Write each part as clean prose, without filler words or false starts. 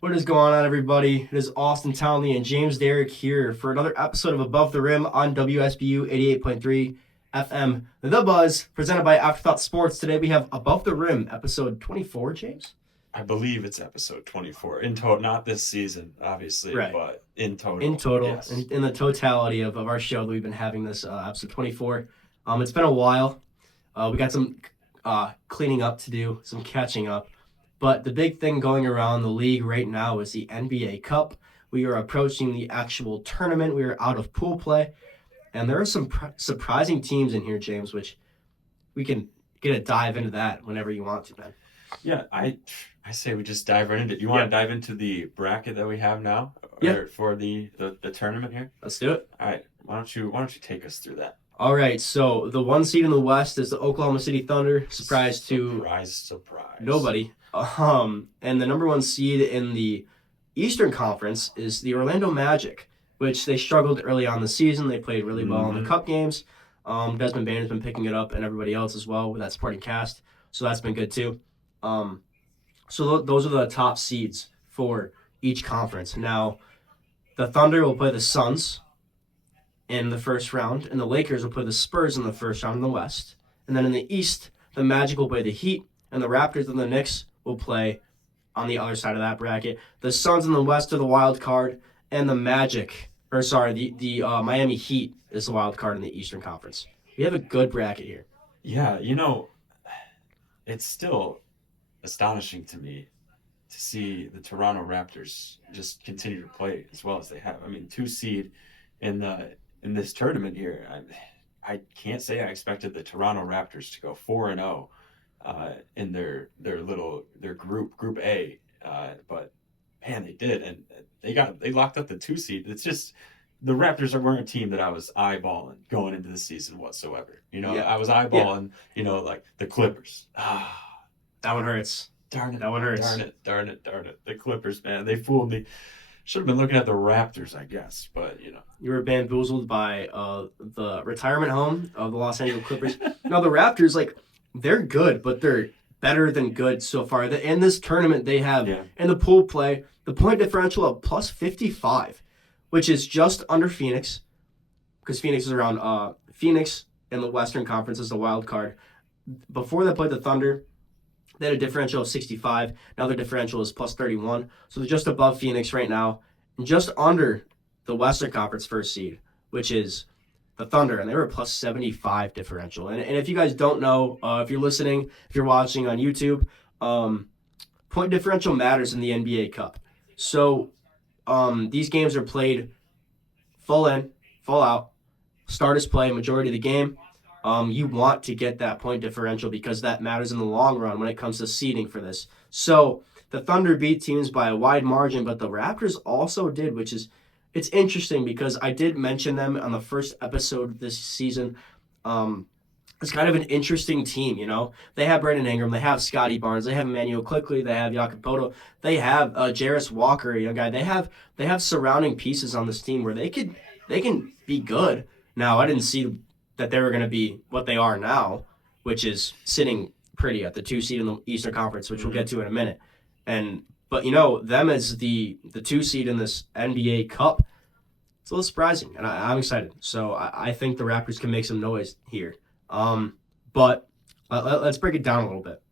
What is going on, everybody? It is Austin Townley and James Derrick here for another episode of Above the Rim on WSBU 88.3 FM. The Buzz, presented by Afterthought Sports. Today we have Above the Rim, episode 24, James? I believe it's episode 24 in total, not this season, obviously, Right. but in In total, total, yes. in the totality of our show that we've been having this episode 24. It's been a while. We got some cleaning up to do, some catching up. But the big thing going around the league right now is the NBA Cup. We are approaching the actual tournament. We are out of pool play. And there are some surprising teams in here, James, which we can get a dive into that whenever you want to, man. Yeah, I say we just dive right into it. You want to dive into the bracket that we have now Yeah. for the tournament here? Let's do it. All right. Why don't you take us through that? All right, so the one seed in the West is the Oklahoma City Thunder. Surprise to Surprise. nobody. And the number one seed in the Eastern Conference is the Orlando Magic, which they struggled early on the season. They played really well in the Cup games. Desmond Bane's been picking it up, and everybody else as well with that supporting cast. So that's been good too. Those are the top seeds for each conference. Now, the Thunder will play the Suns in the first round, and the Lakers will play the Spurs in the first round in the West. And then in the East, the Magic will play the Heat, and the Raptors and the Knicks will play on the other side of that bracket. The Suns in the West are the wild card, and the Miami Heat is the wild card in the Eastern Conference. We have a good bracket here. Yeah, it's still astonishing to me to see the Toronto Raptors just continue to play as well as they have. I mean, 2 seed in this tournament here. I can't say I expected the Toronto Raptors to go 4-0 in their group A, but man, they did, and they locked up the 2 seed. It's just the Raptors weren't a team that I was eyeballing going into the season whatsoever. Yeah. I was eyeballing, like the Clippers. That one hurts. Darn it. That one hurts. Darn it. The Clippers, man, they fooled me. Should have been looking at the Raptors, I guess, but You were bamboozled by the retirement home of the Los Angeles Clippers. No, the Raptors, they're good, but they're better than good so far. In this tournament, they have, in the pool play, the point differential of plus 55, which is just under Phoenix, because Phoenix is around Phoenix in the Western Conference is the wild card. Before they played the Thunder, they had a differential of 65. Now their differential is plus 31. So they're just above Phoenix right now, and just under the Western Conference first seed, which is the Thunder, and they were a plus 75 differential. And if you guys don't know, if you're listening, if you're watching on YouTube, point differential matters in the NBA Cup. So these games are played full in, full out. Starters play majority of the game. You want to get that point differential because that matters in the long run when it comes to seeding for this. So the Thunder beat teams by a wide margin, but the Raptors also did, it's interesting because I did mention them on the first episode this season. It's kind of an interesting team, They have Brandon Ingram, they have Scotty Barnes, they have Emmanuel Quickley, they have Jakob Poeltl, they have Jarris Walker, a young guy. They have surrounding pieces on this team where they can be good. Now, I didn't see that they were going to be what they are now, which is sitting pretty at the 2 seed in the Eastern Conference, which we'll get to in a minute. But them as the 2 seed in this NBA Cup, it's a little surprising, and I'm excited. So I think the Raptors can make some noise here. But let's break it down a little bit.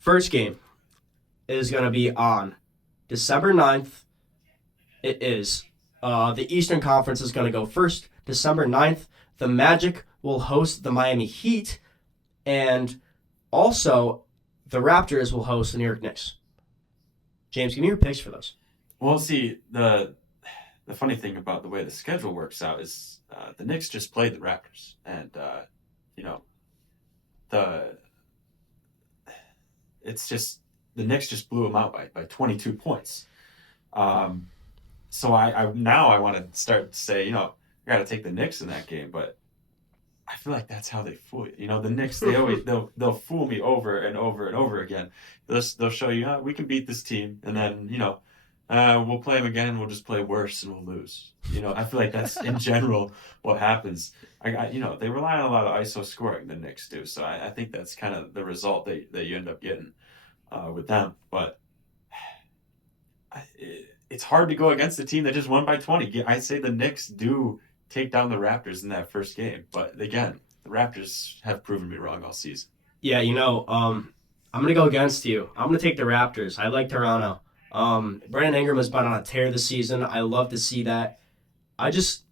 First game is going to be on December 9th. It is. The Eastern Conference is going to go first, December 9th. The Magic will host the Miami Heat, and also the Raptors will host the New York Knicks. James, give me your picks for those. Well, see, the funny thing about the way the schedule works out is the Knicks just played the Raptors, and it's just the Knicks just blew them out by 22 points. So I now I want to start to say, I got to take the Knicks in that game, but I feel like that's how they fool you. The Knicks, they'll fool me over and over and over again. They'll show you, we can beat this team, and then we'll play them again, and we'll just play worse and we'll lose. I feel like that's in general what happens. They rely on a lot of ISO scoring, the Knicks do, so I think that's kind of the result that you end up getting with them. But it's hard to go against a team that just won by 20. I say the Knicks do take down the Raptors in that first game, but again, the Raptors have proven me wrong all season. Yeah, I'm gonna go against you. I'm gonna take the Raptors. I like Toronto. Brandon Ingram has been on a tear this season. I love to see that. I just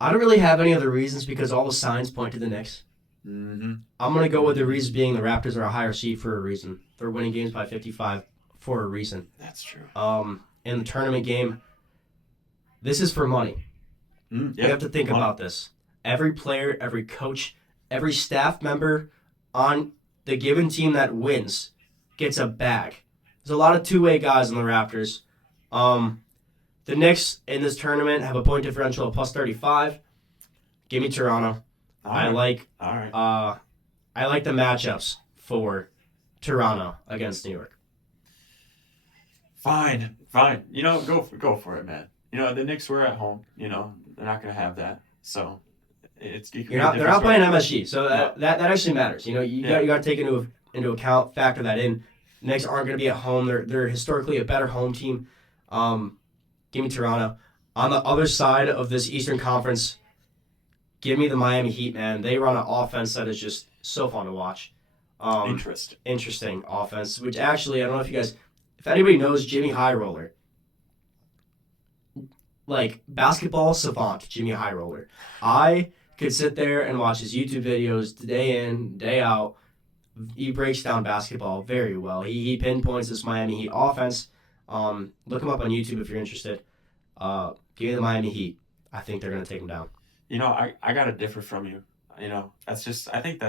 I don't really have any other reasons because all the signs point to the Knicks. Mm-hmm. I'm gonna go with the reason being the Raptors are a higher seed for a reason. They're winning games by 55 for a reason. That's true. In the tournament game, this is for money. You have to think about this. Every player, every coach, every staff member on the given team that wins gets a bag. There's a lot of two-way guys in the Raptors. The Knicks in this tournament have a point differential of plus 35. Give me Toronto. I like the matchups for Toronto against New York. Fine. Go for it, man. The Knicks were at home. They're not going to have that. So they're not playing MSG, so that actually matters. You got to take into account, factor that in. The Knicks aren't going to be at home. They're historically a better home team. Give me Toronto. On the other side of this Eastern Conference, give me the Miami Heat, man. They run an offense that is just so fun to watch. Interesting offense, which actually, I don't know if anybody knows Jimmy High Roller. Like, basketball savant, Jimmy High Roller. I could sit there and watch his YouTube videos day in, day out. He breaks down basketball very well. He pinpoints this Miami Heat offense. Look him up on YouTube if you're interested. Give me the Miami Heat. I think they're going to take him down. I got to differ from you. I think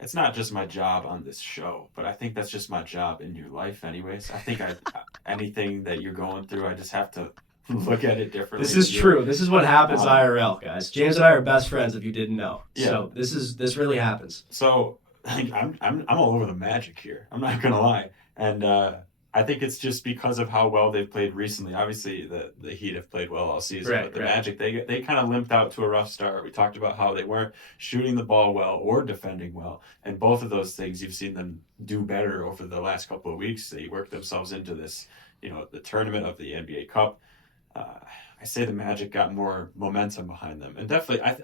it's not just my job on this show, but I think that's just my job in your life anyways. I think anything that you're going through, I just have to look at it differently. This is true. This is what happens IRL, guys. James and I are best friends if you didn't know. Yeah. So this really happens. So I'm all over the Magic here. I'm not going to lie. And I think it's just because of how well they've played recently. Obviously, the Heat have played well all season, but the Magic, they kind of limped out to a rough start. We talked about how they weren't shooting the ball well or defending well, and both of those things you've seen them do better over the last couple of weeks. They worked themselves into this, the tournament of the NBA Cup. I say the Magic got more momentum behind them, and definitely I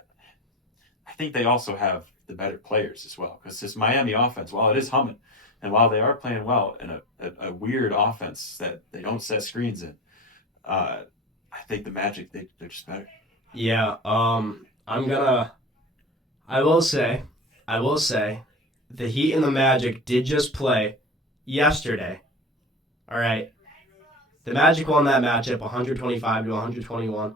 think they also have the better players as well, because this Miami offense, while it is humming, and while they are playing well in a weird offense that they don't set screens in, I think the Magic, they're just better. Yeah, I will say, the Heat and the Magic did just play yesterday. All right. The Magic won that matchup 125 to 121.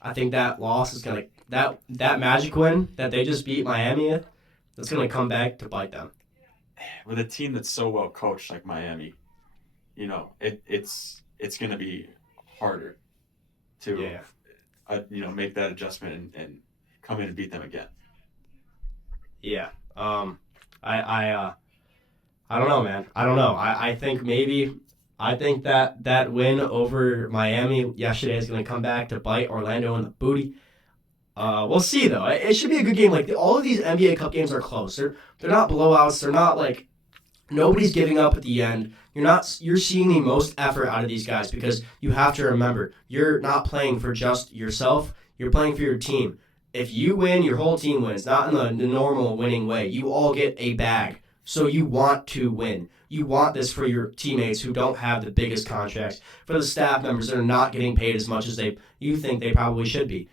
I think that loss is going to, that Magic win that they just beat Miami with, that's going to come back to bite them. With a team that's so well coached like Miami, it's going to be harder to make that adjustment and come in and beat them again. Yeah. I don't know, man. I don't know. I think that win over Miami yesterday is going to come back to bite Orlando in the booty. We'll see, though. It should be a good game. Like, all of these NBA Cup games are close. They're not blowouts. They're not, like, nobody's giving up at the end. You're seeing the most effort out of these guys because you have to remember, you're not playing for just yourself. You're playing for your team. If you win, your whole team wins. Not in the normal winning way. You all get a bag. So you want to win. You want this for your teammates who don't have the biggest contracts, for the staff members that are not getting paid as much as you think they probably should be.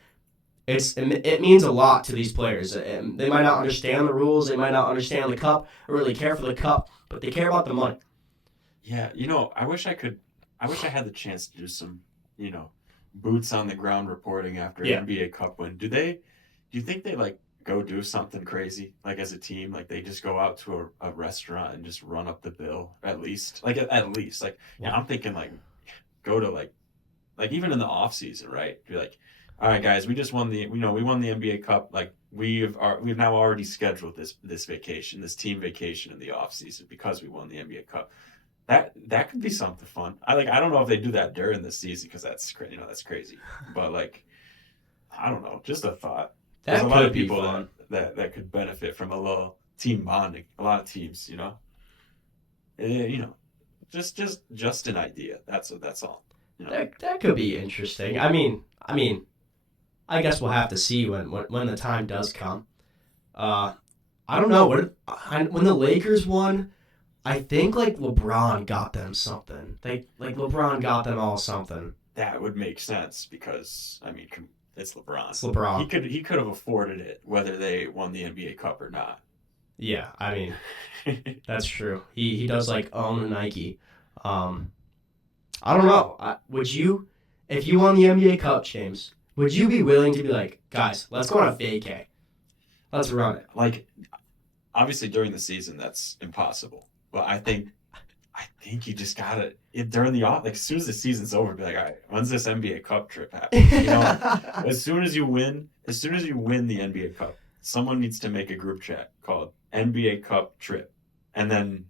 It means a lot to these players. They might not understand the rules. They might not understand the cup or really care for the cup, but they care about the money. Yeah, I wish I had the chance to do some, boots on the ground reporting after an NBA Cup win. Do you think they like go do something crazy, like as a team, like they just go out to a restaurant and just run up the bill at least? I'm thinking like go to like even in the off season, right? Be like, all right, guys, we just won we won the NBA Cup. Like we've now already scheduled this vacation, this team vacation in the off season because we won the NBA Cup. That could be something fun. I don't know if they do that during the season because that's crazy. But like, I don't know, just a thought. There's a lot of people that could benefit from a little team bonding. A lot of teams, Just an idea. That's all. That could be interesting. I guess we'll have to see when the time does come. I don't know when the Lakers won. I think like LeBron got them something. LeBron got them all something. That would make sense because it's LeBron. It's LeBron. He could have afforded it whether they won the NBA Cup or not. Yeah, that's true. He does like own Nike. I don't know. Would you, if you won the NBA Cup, James? Would you be willing to be like, guys, let's go on a vacay. Let's run it. Like, obviously during the season that's impossible. But I think you just gotta during the off, like as soon as the season's over, be like, all right, when's this NBA Cup trip happen? As soon as you win the NBA Cup, someone needs to make a group chat called NBA Cup trip, and then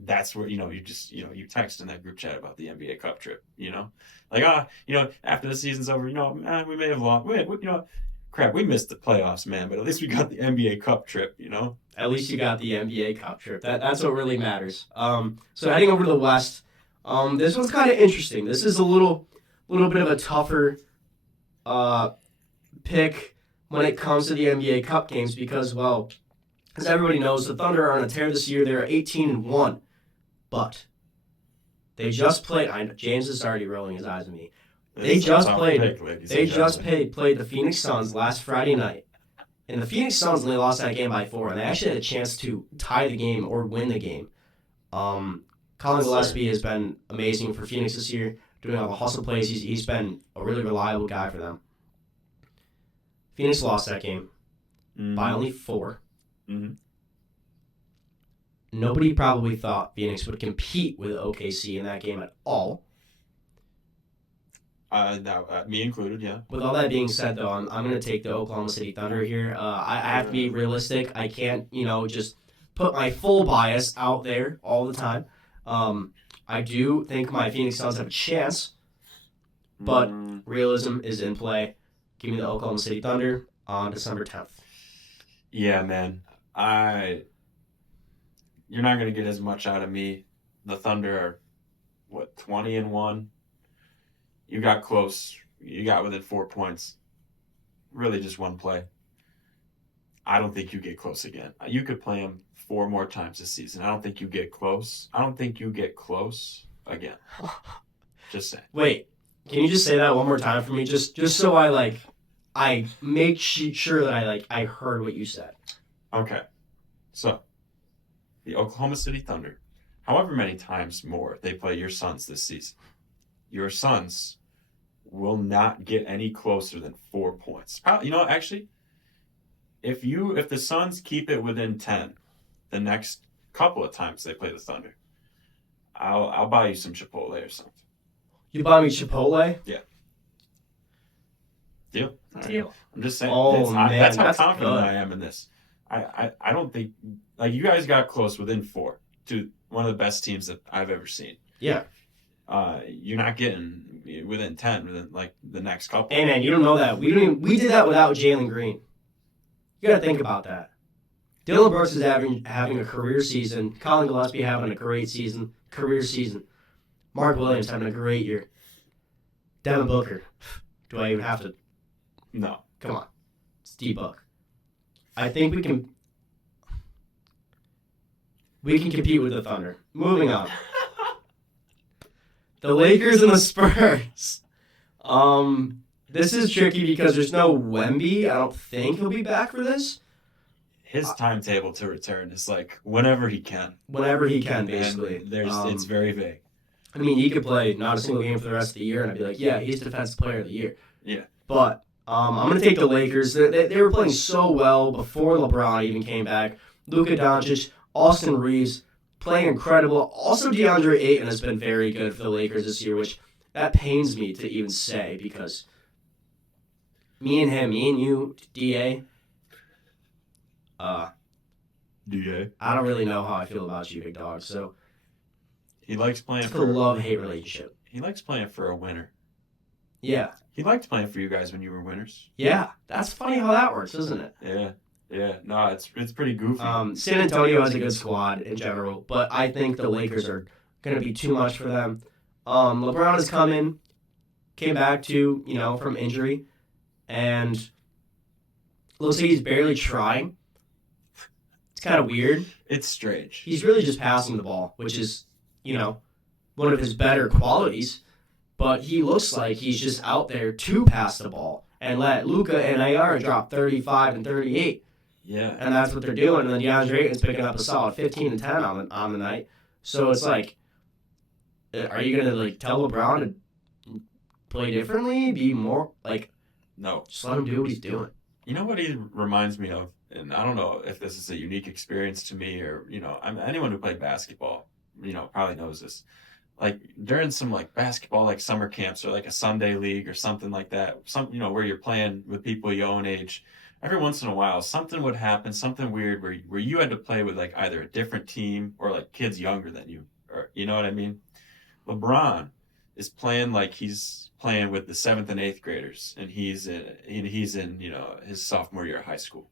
that's where you text in that group chat about the NBA Cup trip. After the season's over, we may have lost. Crap, we missed the playoffs, man, but at least we got the NBA Cup trip, At least you got the NBA Cup trip. That's what really matters. So heading over to the West, this one's kind of interesting. This is a little bit of a tougher pick when it comes to the NBA Cup games because, well, as everybody knows, the Thunder are on a tear this year. They're 18-1, but they just played. James is already rolling his eyes at me. They just played the Phoenix Suns last Friday night. And the Phoenix Suns only lost that game by 4, and they actually had a chance to tie the game or win the game. Colin Gillespie has been amazing for Phoenix this year, doing all the hustle plays. He's been a really reliable guy for them. Phoenix lost that game by only 4. Mm-hmm. Nobody probably thought Phoenix would compete with OKC in that game at all. Me included, yeah. With all that being said, though, I'm going to take the Oklahoma City Thunder here. I have to be realistic. I can't, just put my full bias out there all the time. I do think my Phoenix Suns have a chance, but realism is in play. Give me the Oklahoma City Thunder on December 10th. Yeah, man. You're not going to get as much out of me. The Thunder are, 20-1? You got close. You got within 4 points. Really just one play. I don't think you get close again. You could play them 4 more times this season. I don't think you get close. I don't think you get close again. Just saying. Wait, can you just say that one more time for me? Just so I make sure that I heard what you said. Okay. So, the Oklahoma City Thunder, however many times more they play your Suns this season, your Suns will not get any closer than 4 points. Actually, if the Suns keep it within 10, the next couple of times they play the Thunder, I'll buy you some Chipotle or something. You buy me Chipotle? Yeah. Deal. Deal. I'm just saying. Man, that's how confident I am in this. I don't think you guys got close within 4 to one of the best teams that I've ever seen. Yeah. You're not getting within 10 within the next couple. Hey man, you don't know that. We did that without Jalen Green. You got to think about that. Dylan Brooks is having a career season. Colin Gillespie having a great career season. Mark Williams having a great year. Devin Booker. Do I even have to? No. Come on. It's D-Book. I think we can compete with the Thunder. Moving on. The Lakers and the Spurs. This is tricky because there's no Wemby. I don't think he'll be back for this. His timetable to return is whenever he can. Whenever he can, basically. It's very vague. He could play not a single game for the rest of the year, and I'd be like, yeah, he's Defensive Player of the Year. Yeah. But I'm going to take the Lakers. They were playing so well before LeBron even came back. Luka Doncic, Austin Reeves, playing incredible. Also, DeAndre Ayton has been very good for the Lakers this year, which that pains me to even say because me and you, DA, DA. I don't really know how I feel about you, big dog. So he likes playing for a love-hate relationship. He likes playing for a winner. Yeah. He liked playing for you guys when you were winners. Yeah. That's funny how that works, isn't it? Yeah. Yeah. No, it's pretty goofy. San Antonio has a good squad in general, but I think the Lakers are going to be too much for them. LeBron has came back from injury, and looks like he's barely trying. It's kind of weird. It's strange. He's really just passing the ball, which is, one of his better qualities. But he looks like he's just out there to pass the ball and let Luka and AR drop 35 and 38. Yeah. And that's what they're doing. And then DeAndre Ayton's picking up a solid 15 and 10 on the night. So it's like, are you going to tell LeBron to play differently? Be more no. Just let him do what he's doing. You know what he reminds me of? And I don't know if this is a unique experience to me or, anyone who played basketball, probably knows this. During some basketball summer camps or a Sunday league or something like that, where you're playing with people your own age, every once in a while something would happen, something weird where you had to play with either a different team or kids younger than you, or you know what I mean? LeBron is playing like he's playing with the 7th and 8th graders, and he's in his sophomore year of high school.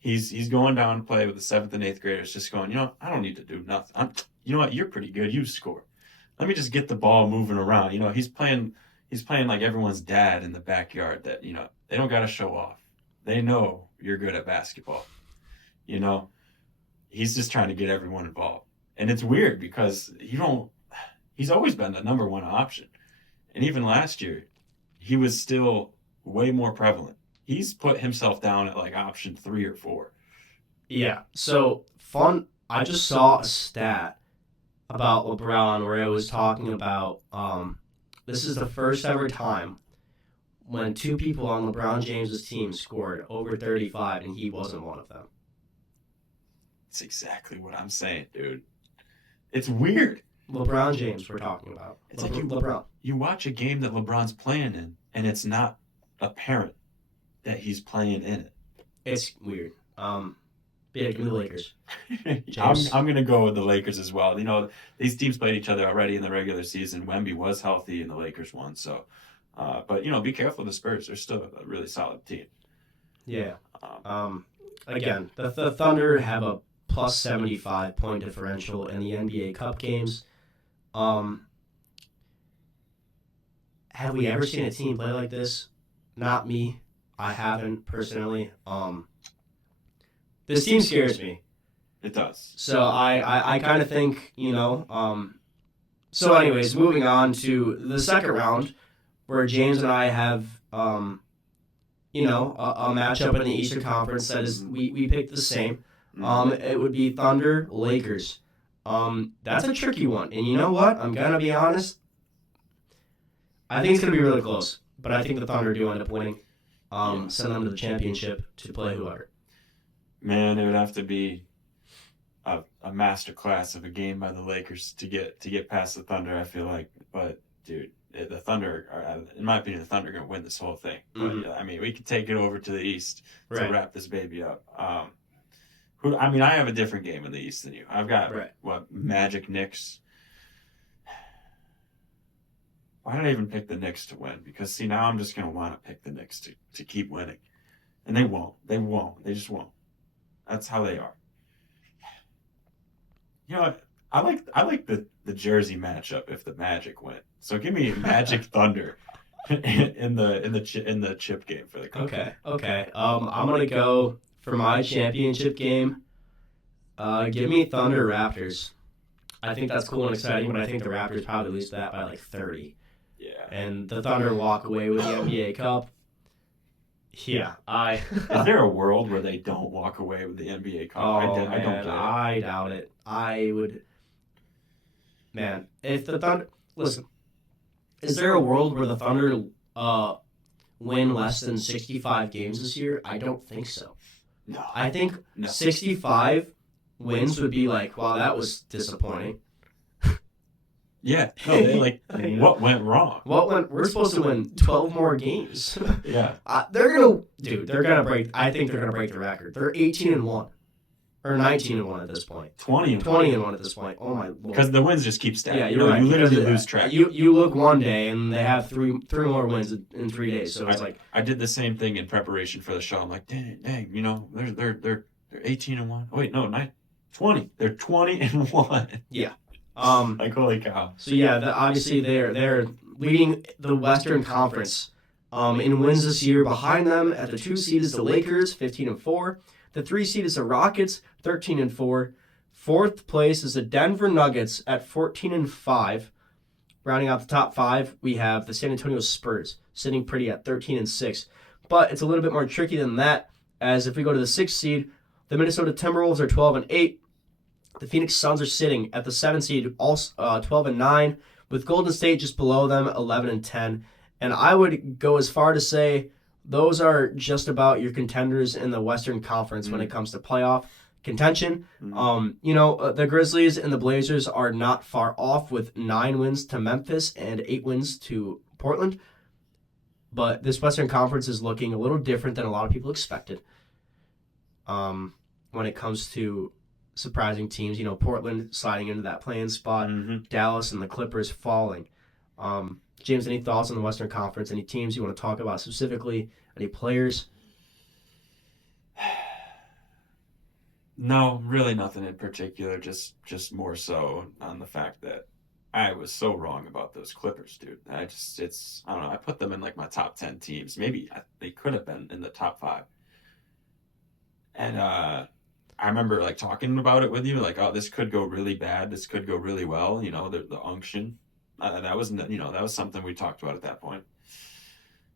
He's going down to play with the 7th and 8th graders, just going, I don't need to do nothing. You know what? You're pretty good. You score. Let me just get the ball moving around. He's playing like everyone's dad in the backyard that, they don't got to show off. They know you're good at basketball. He's just trying to get everyone involved. And it's weird because he's always been the number one option. And even last year, he was still way more prevalent. He's put himself down at option 3 or 4. Yeah. So fun. I just saw a stat about LeBron where it was talking about this is the first ever time when 2 people on LeBron James's team scored over 35 and he wasn't one of them. That's exactly what I'm saying, dude. It's weird. LeBron James we're talking about. It's LeBron. You watch a game that LeBron's playing in and it's not apparent that he's playing in it. It's weird. Give me the Lakers. I'm going to go with the Lakers as well. These teams played each other already in the regular season. Wemby was healthy and the Lakers won. So, but be careful of the Spurs. They're still a really solid team. Yeah. Again, the Thunder have a plus 75 point differential in the NBA Cup games. Have we ever seen a team play like this? Not me. I haven't personally. This team scares me. It does. So I kind of think, So anyways, moving on to the second round, where James and I have, a matchup in the Eastern Conference that is, we picked the same. It would be Thunder, Lakers. That's a tricky one. And you know what? I'm going to be honest. I think it's going to be really close. But I think the Thunder do end up winning. Send them to the championship to play whoever. Man, it would have to be a masterclass of a game by the Lakers to get past the Thunder, I feel like. But, dude, the Thunder, in my opinion, the Thunder are going to win this whole thing. Mm-hmm. But, we can take it over to the East to wrap this baby up. I have a different game in the East than you. I've got, Magic Knicks. Why did I even pick the Knicks to win? Because, see, now I'm just going to want to pick the Knicks to keep winning. And they won't. They won't. They just won't. That's how they are. You know what? I like the Jersey matchup if the Magic win. So give me Magic Thunder in the chip game for the Cup. Okay. I'm gonna go for my championship game. Give me Thunder Raptors. I think that's cool and exciting, but I think the Raptors probably lose that by 30. Yeah. And the Thunder walk away with the NBA Cup. Yeah, Is there a world where they don't walk away with the NBA Cup? I don't get it. I doubt it. I would. Man, if the Thunder. Listen, is there a world where the Thunder win less than 65 games this year? I don't think so. No. I think 65 wins would be wow, that was disappointing. Yeah. No, what went wrong? We're supposed to win 12 more games. Yeah. They're gonna break. I think they're gonna break the record. They're 18-1, or 19-1 at this point. 20-1 at this point. Oh my lord! Because the wins just keep stacking. Yeah, you're right. You literally lose track. You look one day and they have three more wins in 3 days. So it's I did the same thing in preparation for the show. I'm like, dang, they're 18-1. Oh, wait, no, 20. They're 20-1. Yeah. Like, holy cow. So yeah, obviously they're leading the Western Conference in wins this year. Behind them at the 2 seed is the Lakers, 15-4. The 3 seed is the Rockets, 13-4. Fourth place is the Denver Nuggets at 14-5. Rounding out the top 5, we have the San Antonio Spurs sitting pretty at 13-6. But it's a little bit more tricky than that, as if we go to the 6th seed, the Minnesota Timberwolves are 12-8. The Phoenix Suns are sitting at the 7th seed, all 12-9, with Golden State just below them, 11-10. And I would go as far to say those are just about your contenders in the Western Conference when it comes to playoff contention. The Grizzlies and the Blazers are not far off with 9 wins to Memphis and 8 wins to Portland. But this Western Conference is looking a little different than a lot of people expected. When it comes to surprising teams, Portland sliding into that play-in spot, Dallas and the Clippers falling. James, any thoughts on the Western Conference? Any teams you want to talk about specifically? Any players? No, really nothing in particular. Just more so on the fact that I was so wrong about those Clippers, dude. I don't know. I put them in like my top 10 teams. Maybe they could have been in the top 5. And I remember like talking about it with you, like, oh, this could go really bad. This could go really well. The unction. That was something we talked about at that point.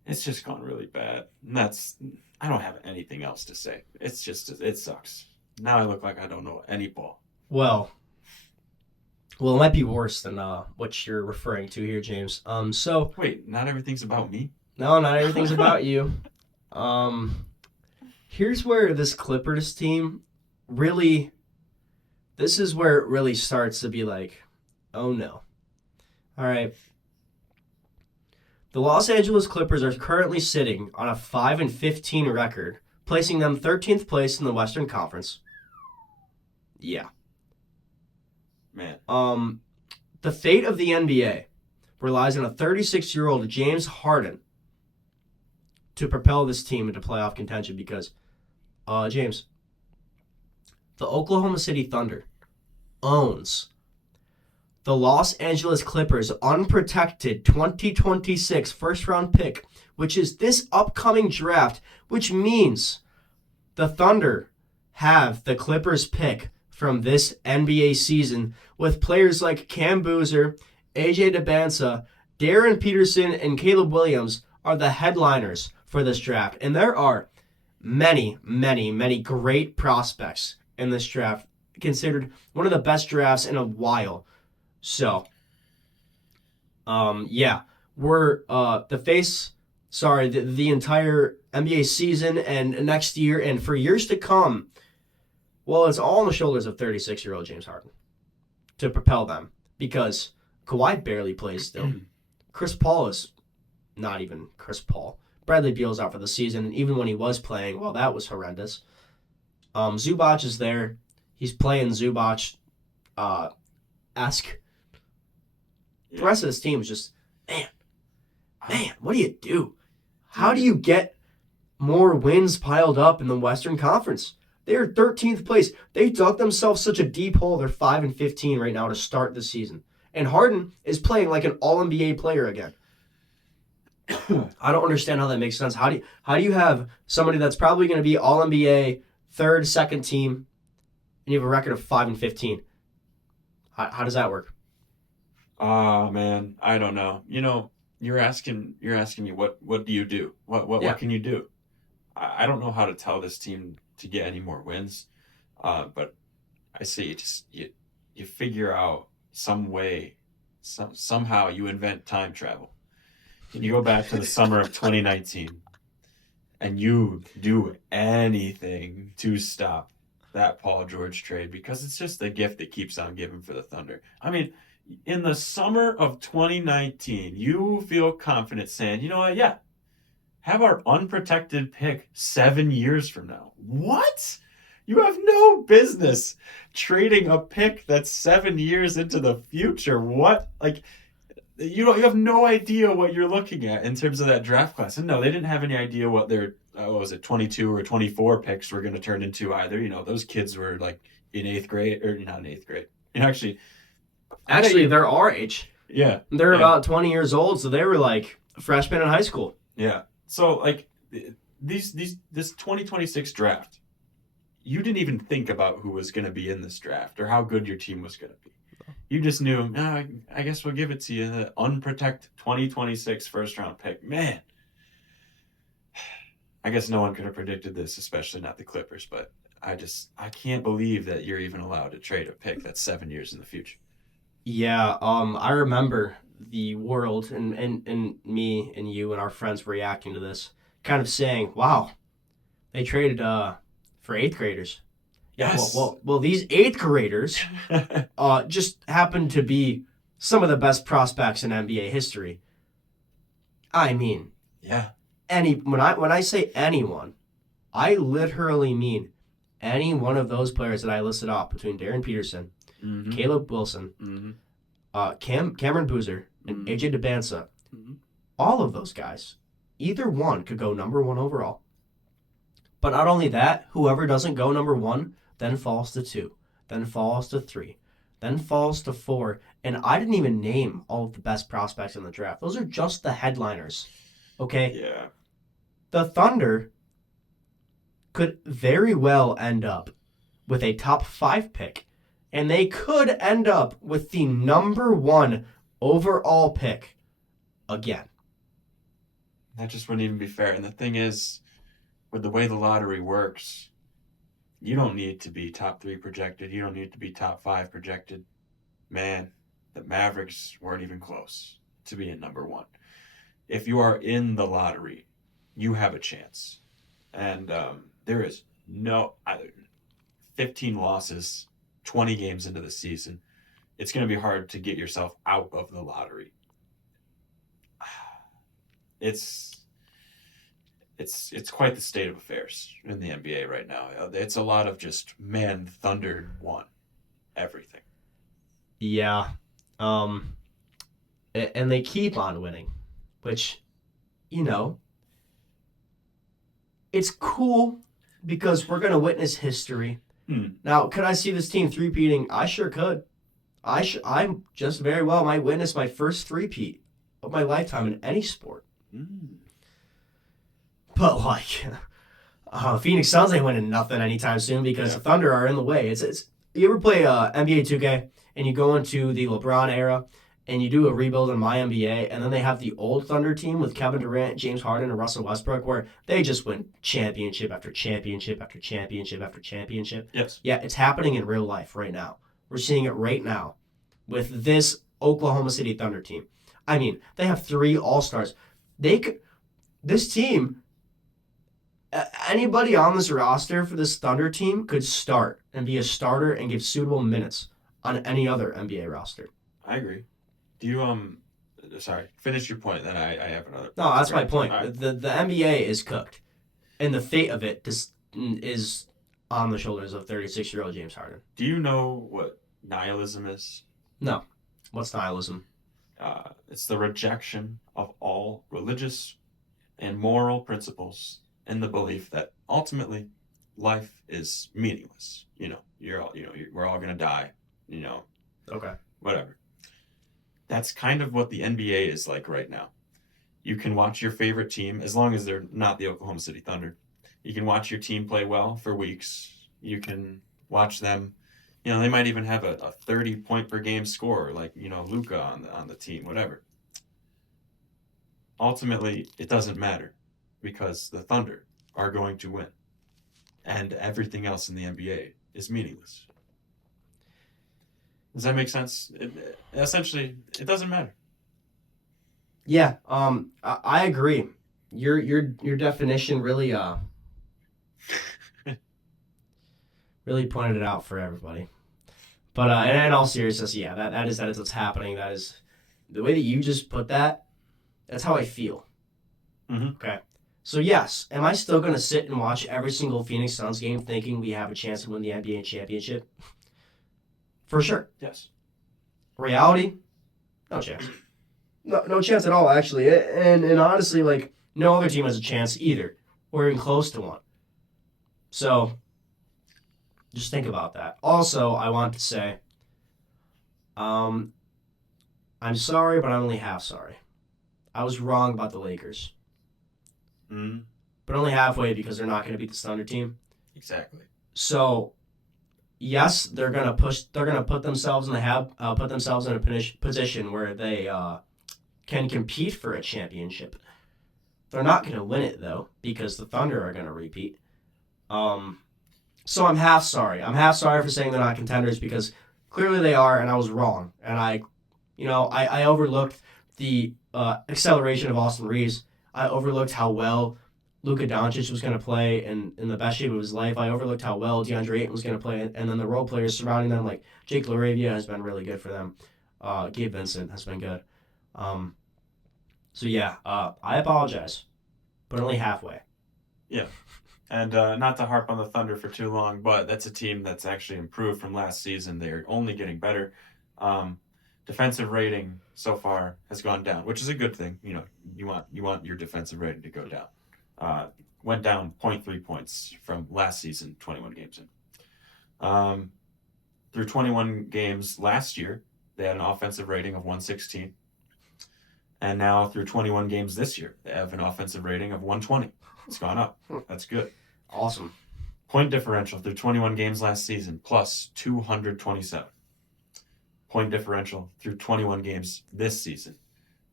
It's just gone really bad. And I don't have anything else to say. It sucks. Now I look like I don't know any ball. Well, it might be worse than what you're referring to here, James. So wait, not everything's about me? No, not everything's about you. Here's where this Clippers team this is where it really starts to be like, oh no. All right. The Los Angeles Clippers are currently sitting on a 5-15 record, placing them 13th place in the Western Conference. Yeah. Man. The fate of the NBA relies on a 36-year-old James Harden to propel this team into playoff contention because, James, the Oklahoma City Thunder owns the Los Angeles Clippers' unprotected 2026 first-round pick, which is this upcoming draft, which means the Thunder have the Clippers pick from this NBA season with players like Cam Boozer, AJ DeBansa, Darren Peterson, and Caleb Williams are the headliners for this draft. And there are many, many, many great prospects in this draft, considered one of the best drafts in a while. So, we're the entire NBA season and next year and for years to come, well, it's all on the shoulders of 36-year-old James Harden to propel them because Kawhi barely plays still. Chris Paul is not even Chris Paul. Bradley Beal's out for the season, and even when he was playing, well, that was horrendous. Zubac is there. He's playing Zubac-esque. The rest of this team is just, man, what do you do? How do you get more wins piled up in the Western Conference? They're 13th place. They dug themselves such a deep hole. They're 5-15 right now to start the season. And Harden is playing like an All-NBA player again. I don't understand how that makes sense. How do you have somebody that's probably going to be All-NBA, third, second team, and you have a record of 5-15? How does that work? Oh man, I don't know. You're asking me what do you do? What can you do? I don't know how to tell this team to get any more wins, but I say you figure out some way, somehow you invent time travel, and you go back to the summer of 2019, and you do anything to stop that Paul George trade because it's just the gift that keeps on giving for the Thunder. I mean, in the summer of 2019, you feel confident saying, you know what, yeah, have our unprotected pick 7 years from now. What? You have no business trading a pick that's 7 years into the future. What? Like, you have no idea what you're looking at in terms of that draft class. And no, they didn't have any idea what their 22 or 24 picks were going to turn into either. Those kids were like in 8th grade, or not in 8th grade. Actually, Actually, they're our age. Yeah. They're about 20 years old, so they were like freshmen in high school. Yeah. So like this 2026 draft, you didn't even think about who was going to be in this draft or how good your team was going to be. You just knew, I guess we'll give it to you, the unprotected 2026 first round pick. Man, I guess no one could have predicted this, especially not the Clippers, but I can't believe that you're even allowed to trade a pick that's 7 years in the future. Yeah, I remember the world and me and you and our friends reacting to this, kind of saying, "Wow, they traded for eighth graders." Yeah, Yes. well, these eighth graders just happen to be some of the best prospects in NBA history. I mean, yeah. when I say anyone, I literally mean any one of those players that I listed off between Darren Peterson, Mm-hmm. Caleb Wilson, Cameron Boozer, and AJ DeBansa. Mm-hmm. All of those guys, either one could go number one overall. But not only that, whoever doesn't go number one then falls to 2, then falls to 3, then falls to 4. And I didn't even name all of the best prospects in the draft. Those are just the headliners. Okay? Yeah. The Thunder could very well end up with a top 5 pick. And they could end up with the number 1 overall pick again. That just wouldn't even be fair. And the thing is, with the way the lottery works, you don't need to be top 3 projected. You don't need to be top 5 projected. Man, the Mavericks weren't even close to being number 1. If you are in the lottery, you have a chance. And there is 15 losses, 20 games into the season. It's going to be hard to get yourself out of the lottery. It's quite the state of affairs in the NBA right now. It's a lot of just, man, Thunder won everything. Yeah. And they keep on winning, which, it's cool because we're going to witness history. Now, could I see this team three-peating? I sure could. I just very well might witness my first three-peat of my lifetime in any sport. But Phoenix Suns ain't winning nothing anytime soon because the Thunder are in the way. It's you ever play NBA 2K and you go into the LeBron era and you do a rebuild in my NBA and then they have the old Thunder team with Kevin Durant, James Harden, and Russell Westbrook where they just win championship after championship after championship after championship. Yes. Yeah, it's happening in real life right now. We're seeing it right now with this Oklahoma City Thunder team. I mean, they have 3 All-Stars. This team, anybody on this roster for this Thunder team could start and be a starter and give suitable minutes on any other NBA roster. I agree. Do you sorry, finish your point, then I have another. No, that's my point. Right. The NBA is cooked, and the fate of it is on the shoulders of 36-year-old James Harden. Do you know what nihilism is? No. What's nihilism? It's the rejection of all religious and moral principles and the belief that ultimately life is meaningless. We're all gonna die. Okay. Whatever. That's kind of what the NBA is like right now. You can watch your favorite team, as long as they're not the Oklahoma City Thunder. You can watch your team play well for weeks. You can watch them. They might even have a 30-point per game scorer, like Luka on the team, whatever. Ultimately, it doesn't matter because the Thunder are going to win, and everything else in the NBA is meaningless. Does that make sense? Essentially, it doesn't matter. Yeah, I agree. Your definition really really pointed it out for everybody. But in all seriousness, yeah, that is what's happening. That is the way that you just put that. That's how I feel. Mm-hmm. Okay. So yes, am I still gonna sit and watch every single Phoenix Suns game, thinking we have a chance to win the NBA championship? For sure. Yes. Reality, no chance. No chance at all, actually. And honestly, no other team has a chance either. Or even close to one. So, just think about that. Also, I want to say, I'm sorry, but I'm only half sorry. I was wrong about the Lakers. Mm-hmm. But only halfway because they're not going to beat the Thunder team. Exactly. So, yes, they're going to push. They're going to put themselves in a position where they can compete for a championship. They're not going to win it though because the Thunder are going to repeat. So I'm half sorry. I'm half sorry for saying they're not contenders because clearly they are, and I was wrong. And I overlooked the acceleration of Austin Reeves. I overlooked how well Luka Doncic was going to play in the best shape of his life. I overlooked how well DeAndre Ayton was going to play, and then the role players surrounding them, like Jake LaRavia, has been really good for them. Gabe Vincent has been good. So yeah, I apologize, but only halfway. Yeah. And not to harp on the Thunder for too long, but that's a team that's actually improved from last season. They're only getting better. Defensive rating so far has gone down, which is a good thing. You know, you want your defensive rating to go down. Went down 0.3 points from last season, 21 games in. Through 21 games last year, they had an offensive rating of 116. And now through 21 games this year, they have an offensive rating of 120. It's gone up. That's good. Awesome. Point differential through 21 games last season, plus 227. Point differential through 21 games this season,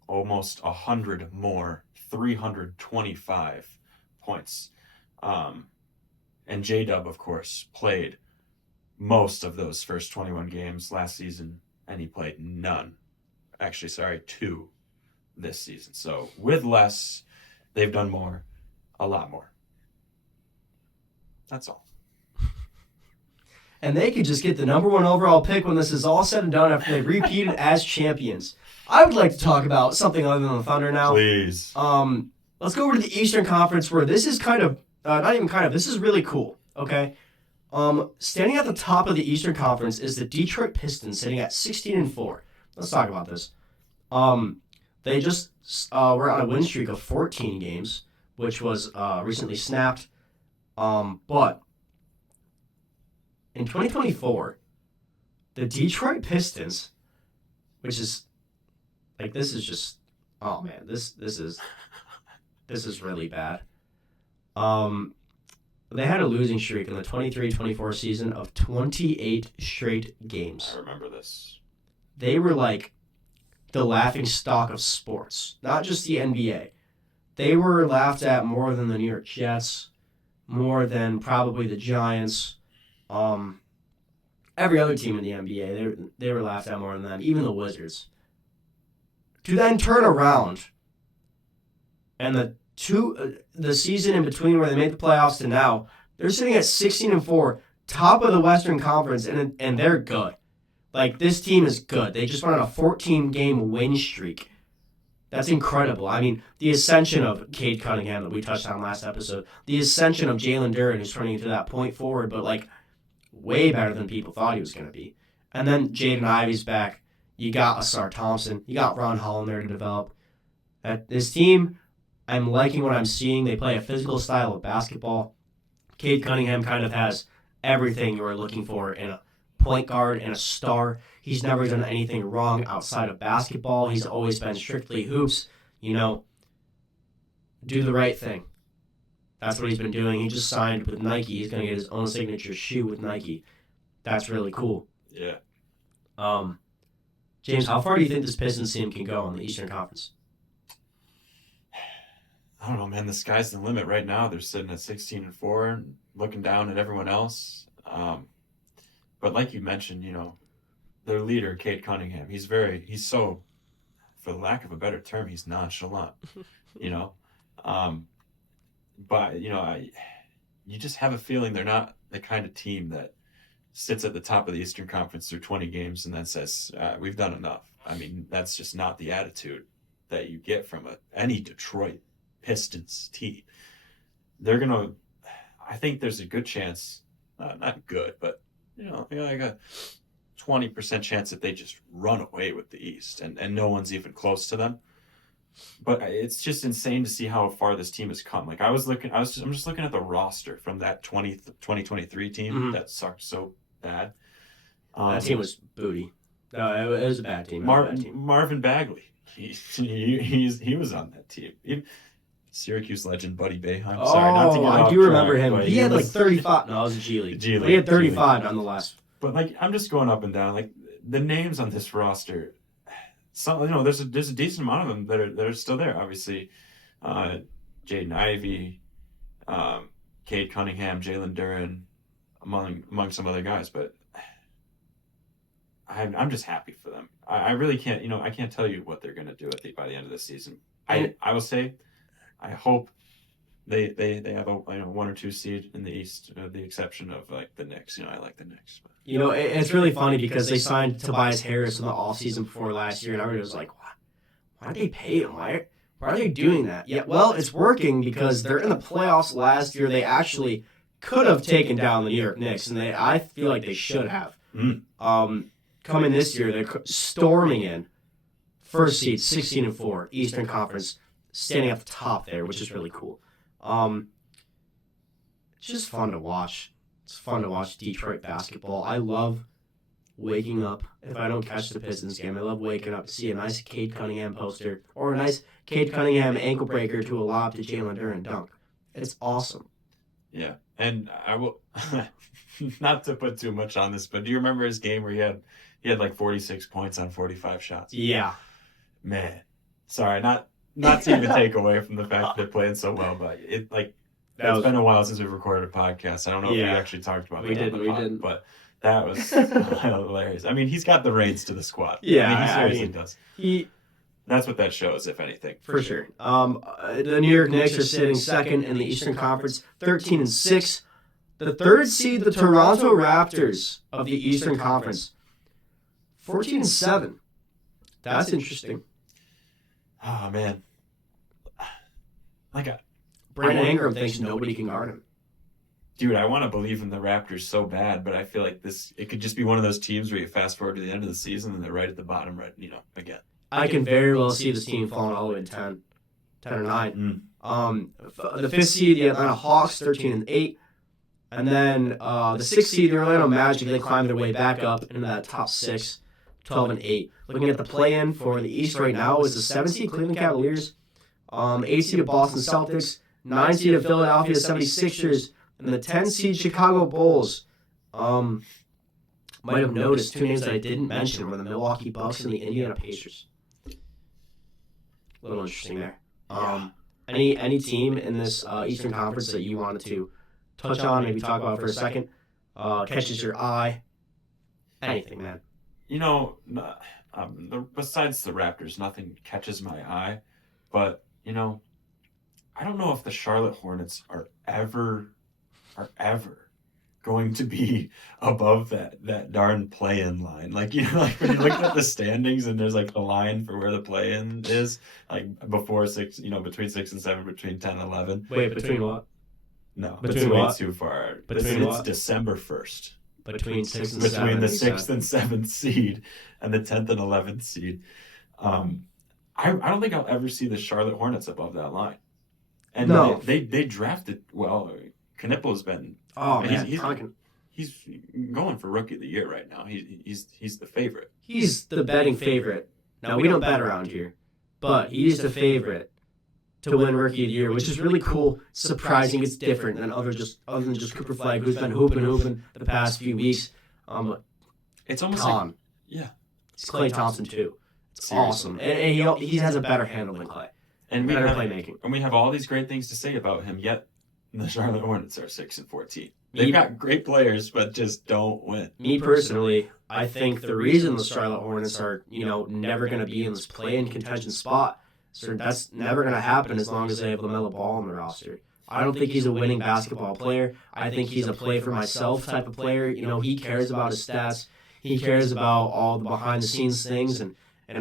almost 100 more, 325 points. And J-Dub, of course, played most of those first 21 games last season, and he played none. Actually, sorry, 2 this season. So with less, they've done more, a lot more. That's all. And they could just get the number 1 overall pick when this is all said and done after they've repeated as champions. I would like to talk about something other than the Thunder now. Please. Let's go over to the Eastern Conference where this is kind of, not even kind of, this is really cool, okay? Standing at the top of the Eastern Conference is the Detroit Pistons sitting at 16-4. Let's talk about this. They just were on a win streak of 14 games, which was recently snapped. But in 2024, the Detroit Pistons, which is like this is just oh man, this is really bad. They had a losing streak in the 23-24 season of 28 straight games. I remember this. They were like the laughing stock of sports, not just the NBA. They were laughed at more than the New York Jets, more than probably the Giants. Every other team in the NBA, they were laughed at more than them, even the Wizards. To then turn around, and the season in between where they made the playoffs to now, they're sitting at 16-4, top of the Western Conference, and they're good. Like, this team is good. They just went on a 14-game win streak. That's incredible. I mean, the ascension of Cade Cunningham that we touched on last episode, the ascension of Jalen Duren, who's turning into that point forward, but, like, way better than people thought he was going to be. And then Jaden Ivey's back. You got Asar Thompson. You got Ron Holland there to develop. At this team, I'm liking what I'm seeing. They play a physical style of basketball. Cade Cunningham kind of has everything you are looking for in a point guard and a star. He's never done anything wrong outside of basketball. He's always been strictly hoops. You know, do the right thing. That's what he's been doing. He just signed with Nike. He's going to get his own signature shoe with Nike. That's really cool. Yeah. James, how far do you think this Pistons team can go in the Eastern Conference? I don't know, man. The sky's the limit right now. They're sitting at 16-4 and looking down at everyone else. But like you mentioned, you know, their leader, Cade Cunningham, he's so, for the lack of a better term, he's nonchalant, you know. But, you know, you just have a feeling they're not the kind of team that sits at the top of the Eastern Conference through 20 games and then says, we've done enough. I mean, that's just not the attitude that you get from any Detroit Pistons team. I think there's a good chance, not good, but, you know, like a 20% chance that they just run away with the East and no one's even close to them. But it's just insane to see how far this team has come. Like I'm just looking at the roster from that 2023 team that sucked so bad. That team was booty. No, it was a bad team. It was a bad team. Marvin Bagley. He was on that team. Syracuse legend Buddy Boeheim. Sorry, not to get I off do remember track, him. but He had like 35. No, it was a G League. He had 35 nonetheless. But like, I'm just going up and down. Like the names on this roster, some there's a decent amount of them that are still there. Obviously, Jaden Ivey, Cade Cunningham, Jalen Duren, among some other guys. But I'm just happy for them. I really can't. I can't tell you what they're going to do by the end of the season. I will say, I hope they have a 1 or 2 seed in the East, with the exception of like the Knicks. I like the Knicks. But. It's really funny because they signed Tobias Harris in the offseason before last year, and everybody was like, why did they pay him? Why are they doing that? Yeah, well, it's working because they're in the playoffs last year. They actually could have taken down the New York Knicks, and I feel like they should have. Coming this year, they're storming in. First seed, 16-4, Eastern Conference, standing at the top there, which is really cool. It's just fun to watch. It's fun to watch Detroit basketball. I love waking up. If I don't catch the Pistons game, I love waking up to see a nice Cade Cunningham poster or a nice Cade Cunningham ankle breaker to a lob to Jalen Duren dunk. It's awesome. Yeah, and I will not to put too much on this, but do you remember his game where he had like 46 points on 45 shots? Yeah. Man, sorry, not to even take away from the fact that they're playing so well, but it's been a while since we've recorded a podcast. I don't know if we actually talked about it. We didn't. But that was hilarious. I mean, he's got the reins to the squad. Yeah, he seriously does. That's what that shows, if anything. For sure. The New York Knicks are sitting second in the Eastern Conference, 13-6. The third seed, the Toronto Raptors of the Eastern Conference, 14-7. That's interesting. Oh, man. Brandon Ingram thinks nobody can guard him. Dude, I want to believe in the Raptors so bad, but I feel like it could just be one of those teams where you fast forward to the end of the season and they're right at the bottom, again. I can very well see this team falling all the way to 10 or 9. The fifth seed, the Atlanta Hawks, 13-8. And then the sixth seed, the Orlando Magic, they climbed their way back up into that top 6, 12-8. Looking at the play-in for the East right now is the 7th seed, Cleveland Cavaliers, 8th seed of Boston Celtics, 9th seed of Philadelphia 76ers, and the 10th seed Chicago Bulls. Might have noticed 2 names that I didn't mention were the Milwaukee Bucks and the Indiana Pacers. A little interesting there. Any team in this Eastern Conference that you wanted to touch on, maybe talk about for a second, catches your eye? Anything, man. Besides the Raptors, nothing catches my eye. But, I don't know if the Charlotte Hornets are ever going to be above that darn play-in line. Like when you look at the standings and there's like the line for where the play-in is, like before 6, between 6 and 7, between 10 and 11. Wait, between what? No, between way what? too far. It's December 1st. Between 6 and 7. Between the 6th and 7th seed and the 10th and 11th seed. I don't think I'll ever see the Charlotte Hornets above that line. And no. They drafted well. Knippel's been. Oh man, he's going for Rookie of the Year right now. He's the favorite. He's the betting favorite. Now we don't bet around here, but he's the favorite to win Rookie of the Year, which is really cool, surprising. It's different than other than just Cooper Flagg, who's been hooping the past few weeks. It's almost Tom. It's Klay Thompson too. It's awesome, and he has a better handle than Klay, and better playmaking. And we have all these great things to say about him. Yet the Charlotte Hornets are 6-14. They've got great players, but just don't win. Me personally, I think the reason the Charlotte Hornets are never going to be in this play-in contention spot, so that's never going to happen as long as they have LaMelo Ball on the roster. I don't think he's a winning basketball player. I think he's a play for myself type of player. He cares about his stats. He cares about all the behind-the-scenes things, and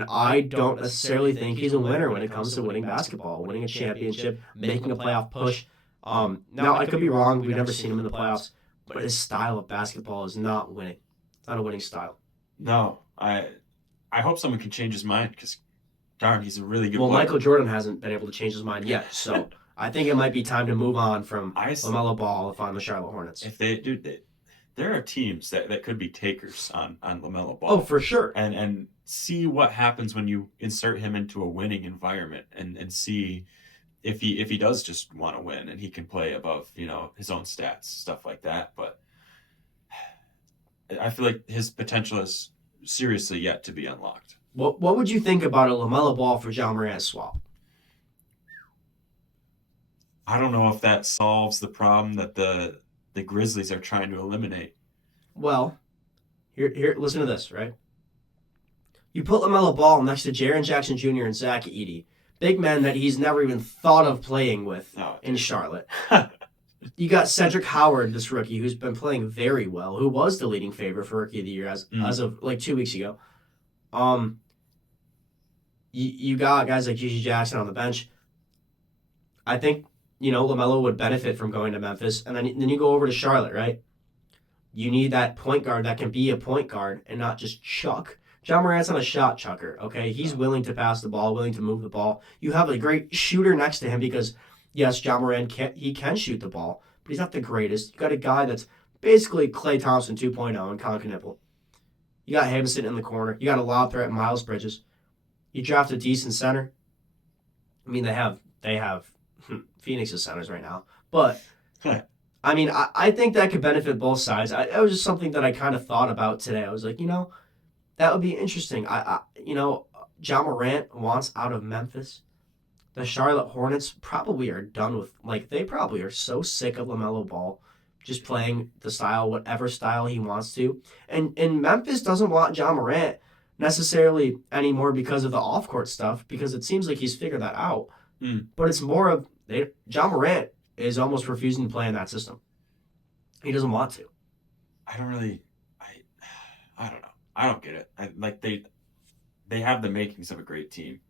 I don't necessarily think he's a winner when it comes to winning basketball, winning a championship, making a playoff push. Now, I could be wrong. We've never seen him in the playoffs, but his style of basketball is not winning. It's not a winning style. No, I hope someone can change his mind because, darn, he's a really good player. Well, Michael Jordan hasn't been able to change his mind yet, so I think it might be time to move on from LaMelo Ball if I'm the Charlotte Hornets. If they there are teams that could be takers on LaMelo Ball. Oh, for sure. And see what happens when you insert him into a winning environment, and see if he does just want to win and he can play above, his own stats, stuff like that. But I feel like his potential is seriously yet to be unlocked. What would you think about a LaMelo Ball for Ja Morant swap? I don't know if that solves the problem that the Grizzlies are trying to eliminate. Well, here, listen to this, right? You put LaMelo Ball next to Jaren Jackson Jr. and Zach Edey, big men that he's never even thought of playing with in Charlotte. You got Cedric Howard, this rookie, who's been playing very well, who was the leading favorite for Rookie of the Year as of like 2 weeks ago. You got guys like Gigi Jackson on the bench. I think, LaMelo would benefit from going to Memphis. And then you go over to Charlotte, right? You need that point guard that can be a point guard and not just chuck. Ja Morant's not a shot chucker, okay? He's willing to pass the ball, willing to move the ball. You have a great shooter next to him because, yes, Ja Morant can shoot the ball, but he's not the greatest. You got a guy that's basically Klay Thompson 2.0 and Colin Knippel. You got him sitting in the corner. You got a lob threat, Miles Bridges. You draft a decent center. I mean, they have Phoenix's centers right now, but I mean, I think that could benefit both sides. It was just something that I kind of thought about today. I was like, that would be interesting. Ja Morant wants out of Memphis. The Charlotte Hornets probably are done with, they probably are so sick of LaMelo Ball just playing the style, whatever style he wants to. And Memphis doesn't want Ja Morant necessarily anymore because of the off-court stuff, because it seems like he's figured that out. But it's more of, Ja Morant is almost refusing to play in that system. He doesn't want to. I don't know. I don't get it. They have the makings of a great team.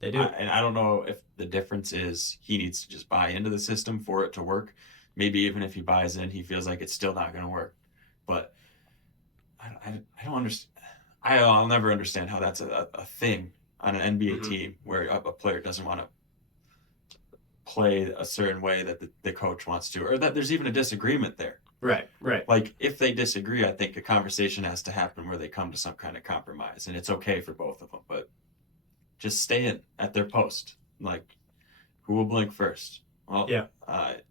They do. And I don't know if the difference is he needs to just buy into the system for it to work. Maybe even if he buys in, he feels like it's still not going to work. But I don't understand. I'll never understand how that's a thing on an NBA team where a player doesn't want to play a certain way that the coach wants to, or that there's even a disagreement there. Right. Like, if they disagree, I think a conversation has to happen where they come to some kind of compromise, and it's okay for both of them. But just stay in at their post. Like, who will blink first? Well, yeah.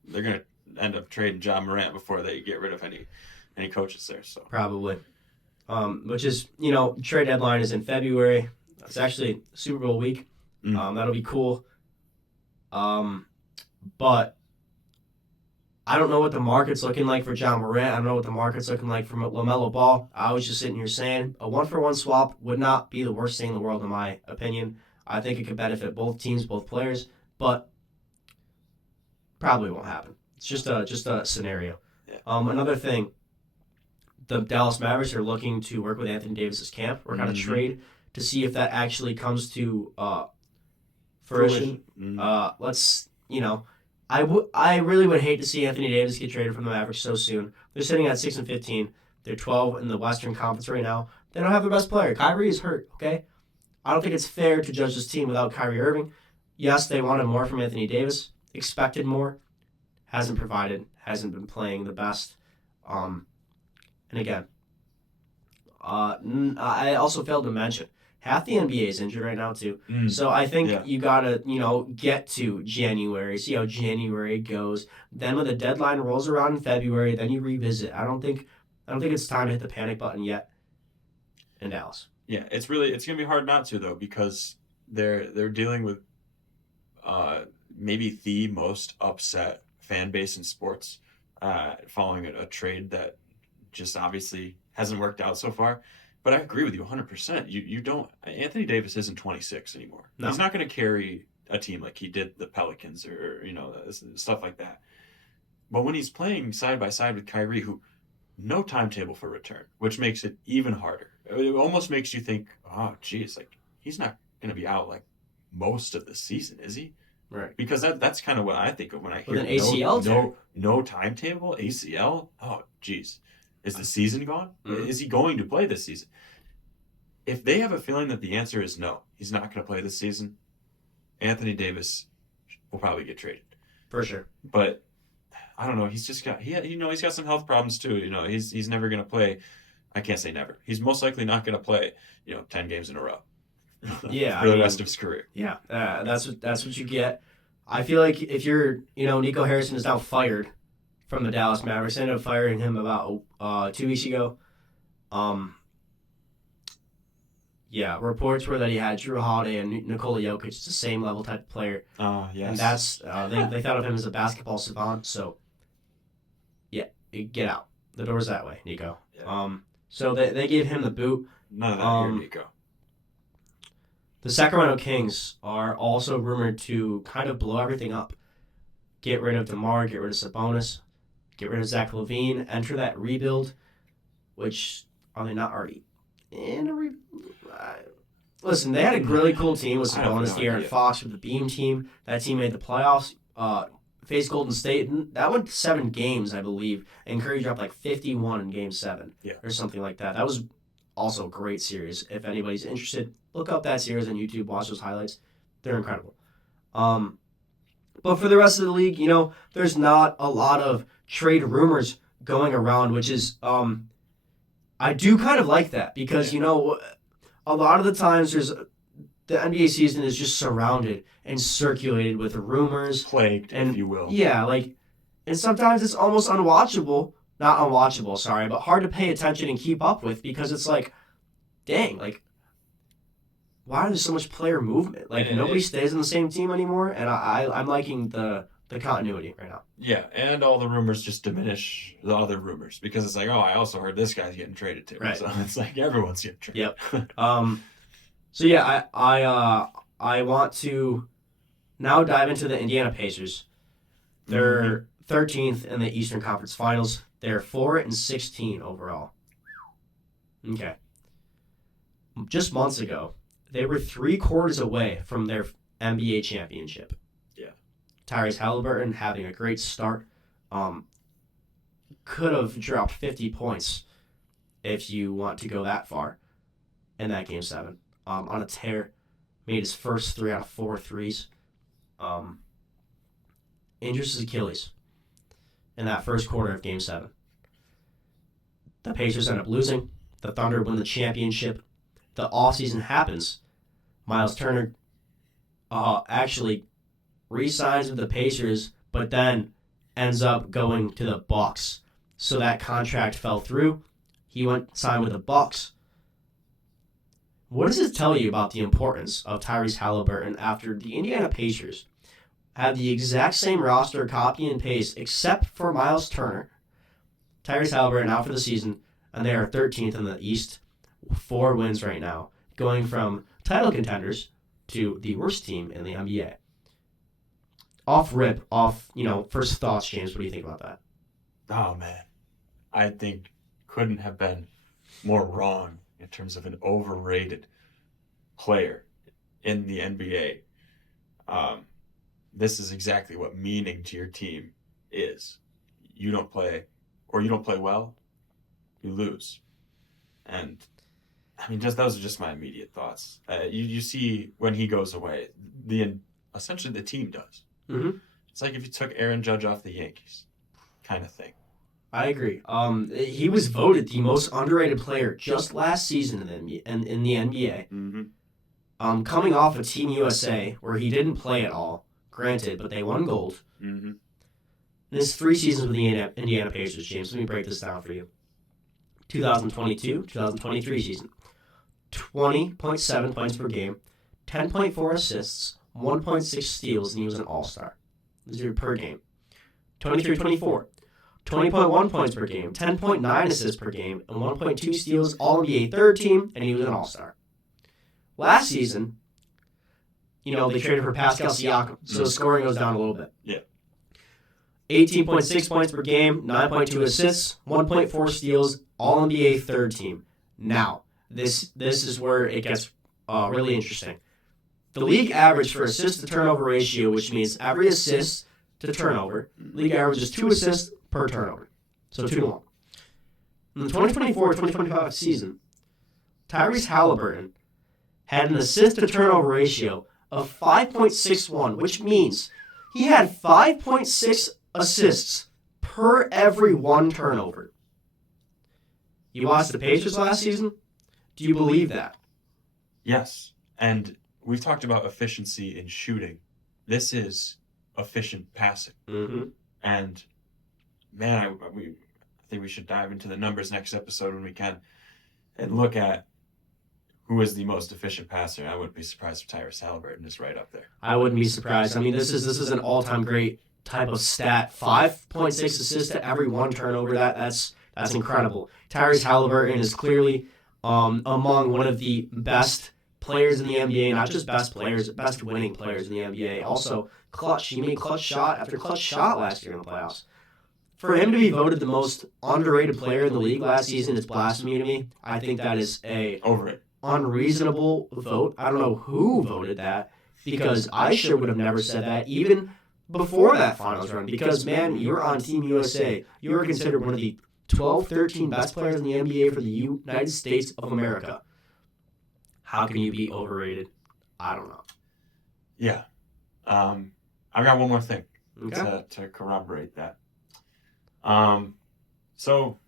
They're going to end up trading Ja Morant before they get rid of any coaches there. So probably. Which is, trade deadline is in February. It's actually Super Bowl week. That'll be cool. But I don't know what the market's looking like for Ja Morant. I don't know what the market's looking like for LaMelo Ball. I was just sitting here saying a 1-for-1 swap would not be the worst thing in the world, in my opinion. I think it could benefit both teams, both players, but probably won't happen. It's just a scenario. Yeah. Another thing, the Dallas Mavericks are looking to work with Anthony Davis's camp, work on a trade to see if that actually comes to fruition. I really would hate to see Anthony Davis get traded from the Mavericks so soon. They're sitting at 6-15. They're 12 in the Western Conference right now. They don't have their best player. Kyrie is hurt, okay? I don't think it's fair to judge this team without Kyrie Irving. Yes, they wanted more from Anthony Davis, expected more, hasn't provided, hasn't been playing the best. And again, I also failed to mention, half the NBA is injured right now too. So I think you gotta, get to January, see how January goes. Then when the deadline rolls around in February, then you revisit. I don't think it's time to hit the panic button yet in Dallas. Yeah, it's gonna be hard not to, though, because they're dealing with maybe the most upset fan base in sports following a trade that just obviously hasn't worked out so far. But I agree with you 100%. You don't. Anthony Davis isn't 26 anymore. No. He's not going to carry a team like he did the Pelicans or stuff like that. But when he's playing side by side with Kyrie, who no timetable for return, which makes it even harder. It almost makes you think, oh, geez, like he's not going to be out like most of the season, is he? Right. Because that's kind of what I think of when I hear an ACL no timetable, ACL. Oh, geez. Is the season gone? Is he going to play this season? If they have a feeling that the answer is no, he's not going to play this season, Anthony Davis will probably get traded. For sure. But I don't know. He's just got he's got some health problems too. He's never gonna play. I can't say never. He's most likely not gonna play 10 games in a row. Yeah, for the rest of his career. Yeah, that's what you get. I feel like if you're Nico Harrison is now fired from the Dallas Mavericks. They ended up firing him about 2 weeks ago. Yeah, reports were that he had Drew Holiday and Nikola Jokic, the same level type of player. Yes. And that's they thought of him as a basketball savant. So, yeah, get out. The door's that way, Nico. Yeah. So they gave him the boot. None of that here, Nico. The Sacramento Kings are also rumored to kind of blow everything up. Get rid of DeMar, get rid of Sabonis, get rid of Zach LaVine, enter that rebuild, which are they not already in a rebuild? Listen, they had a really cool team with Sabonis, De'Aaron Fox, with the Beam team. That team made the playoffs. Faced Golden State. That went 7 games, I believe, and Curry dropped like 51 in Game 7 or something like that. That was also a great series. If anybody's interested, look up that series on YouTube, watch those highlights. They're incredible. But for the rest of the league, there's not a lot of trade rumors going around, which is, I do kind of like that because, a lot of the times the NBA season is just surrounded and circulated with rumors. Plagued, if you will. Yeah, and sometimes it's almost unwatchable. Not unwatchable, sorry, but hard to pay attention and keep up with because it's like, dang, why is there so much player movement? Nobody stays on the same team anymore, and I'm liking the continuity right now. Yeah, and all the rumors just diminish the other rumors because it's like, oh, I also heard this guy's getting traded too. Right. So it's like everyone's getting traded. Yep. So yeah, I want to now dive into the Indiana Pacers. They're 13th in the Eastern Conference Finals. They're 4-16 overall. Okay. Just months ago, they were 3/4 away from their NBA championship. Yeah. Tyrese Halliburton having a great start. Could have dropped 50 points if you want to go that far in that Game 7. On a tear, made his first 3 out of 4 threes. Injures his Achilles in that first quarter of Game 7. The Pacers end up losing. The Thunder win the championship. The offseason happens. Miles Turner actually re-signs with the Pacers, but then ends up going to the Bucks. So that contract fell through. He signed with the Bucks. What does it tell you about the importance of Tyrese Halliburton after the Indiana Pacers have the exact same roster, copy and paste, except for Miles Turner? Tyrese Halliburton out for the season, and they are 13th in the East, 4 wins right now, going from title contenders to the worst team in the NBA. First thoughts, James, what do you think about that? Oh, man. I think couldn't have been more wrong in terms of an overrated player in the NBA. This is exactly what meaning to your team is. You don't play well, you lose. And I mean, those are just my immediate thoughts. You see when he goes away, essentially the team does. Mm-hmm. It's like if you took Aaron Judge off the Yankees, kind of thing. I agree. He was voted the most underrated player just last season in the NBA. Mm-hmm. Coming off of Team USA, where he didn't play at all, granted, but they won gold. Mm-hmm. In his 3 seasons with the Indiana Pacers, James, let me break this down for you. 2022-2023 season. 20.7 points per game, 10.4 assists, 1.6 steals, and he was an all-star. These are per game. 23-24. 20.1 points per game, 10.9 assists per game, and 1.2 steals, All-NBA third team, and he was an all-star. Last season, they traded for Pascal Siakam, so the scoring goes down a little bit. Yeah. 18.6 points per game, 9.2 assists, 1.4 steals, All-NBA third team. Now, this is where it gets really interesting. The league average for assist-to-turnover ratio, which means every assist to turnover, league average is 2 assists per turnover. So 2 to 1. In the 2024-2025 season, Tyrese Halliburton had an assist-to-turnover ratio of 5.61, which means he had 5.6 assists per every one turnover. You watched the Pacers last season? Do you believe that? Yes. And we've talked about efficiency in shooting. This is efficient passing. Mm-hmm. And man, I think we should dive into the numbers next episode when we can and look at who is the most efficient passer. I wouldn't be surprised if Tyrese Halliburton is right up there. I wouldn't be surprised. I mean, this is an all-time great type of stat. 5.6 assists to every one turnover. That's incredible. Tyrese Halliburton is clearly among one of the best players in the NBA, not just best players, best winning players in the NBA. Also, clutch. He made clutch shot after clutch shot last year in the playoffs. For him to be voted the most underrated player in the league last season is blasphemy to me. I think that is a unreasonable vote. I don't know who voted that, because I sure would have never said that even before that finals run. Because, man, you're on Team USA. You were considered one of the 12, 13 best players in the NBA for the United States of America. How can you be overrated? I don't know. Yeah. I've got one more thing to corroborate that. So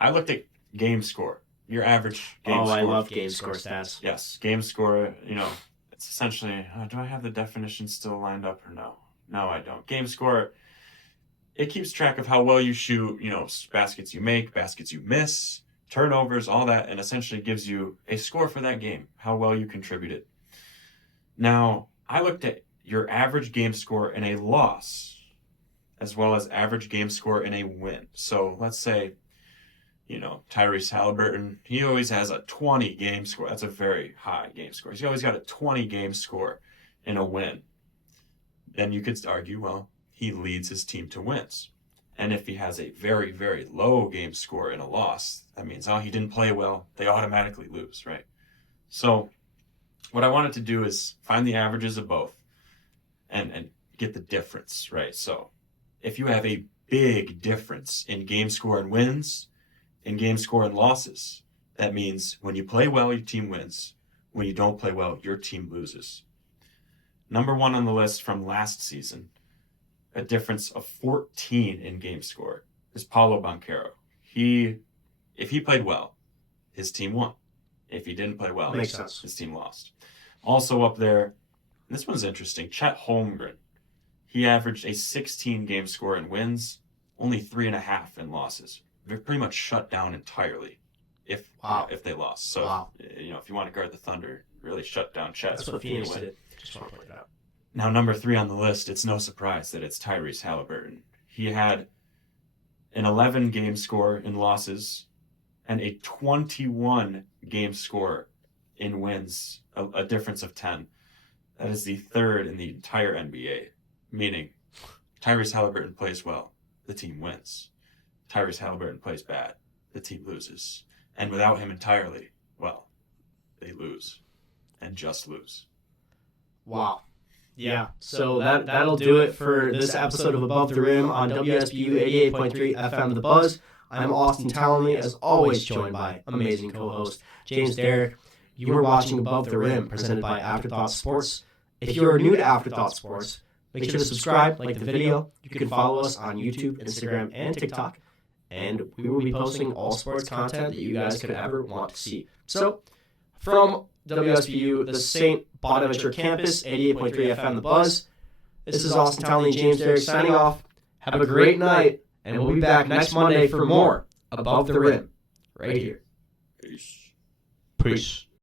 I looked at game score, your average game score. I love game score stats. Yes, game score, it's essentially, do I have the definition still lined up or no? No, I don't. Game score, it keeps track of how well you shoot, baskets you make, baskets you miss, turnovers, all that, and essentially gives you a score for that game, how well you contributed. Now, I looked at your average game score in a loss, as well as average game score in a win. So let's say, Tyrese Halliburton, he always has a 20 game score. That's a very high game score. He's always got a 20 game score in a win. Then you could argue, well, he leads his team to wins. And if he has a very, very low game score in a loss, that means, he didn't play well. They automatically lose, right? So what I wanted to do is find the averages of both and get the difference, right? So if you have a big difference in game score and wins, in game score and losses, that means when you play well, your team wins. When you don't play well, your team loses. Number one on the list from last season, a difference of 14 in game score, is Paolo Banchero. If he played well, his team won. If he didn't play well, makes sense. His team lost. Also up there, this one's interesting, Chet Holmgren. He averaged a 16 game score in wins, only 3.5 in losses. They're pretty much shut down entirely if they lost. So, if you want to guard the Thunder, really shut down Chet. That's what Phoenix did. Just want to point it out. Now, number 3 on the list, it's no surprise that it's Tyrese Halliburton. He had an 11 game score in losses and a 21 game score in wins, a difference of 10. That is the third in the entire NBA, meaning Tyrese Halliburton plays well, the team wins. Tyrese Halliburton plays bad, the team loses. And without him entirely, well, they lose and just lose. Wow. Yeah, so that'll do it for this episode of Above the Rim on WSBU 88.3 FM The Buzz. I'm Austin Townley, as always joined by amazing co-host James Derrick. You were watching Above the Rim, presented by Afterthought Sports. If you're new to Afterthought Sports, make sure to subscribe, like the video. You can follow us on YouTube, Instagram, and TikTok. And we will be posting all sports content that you guys could ever want to see. So, from WSBU, the St. Bonaventure campus, 88.3 FM The Buzz, this is Austin Townley and James Derrick signing off. Have a great night, and we'll be back next Monday for more Above the Rim, right here. Peace. Peace.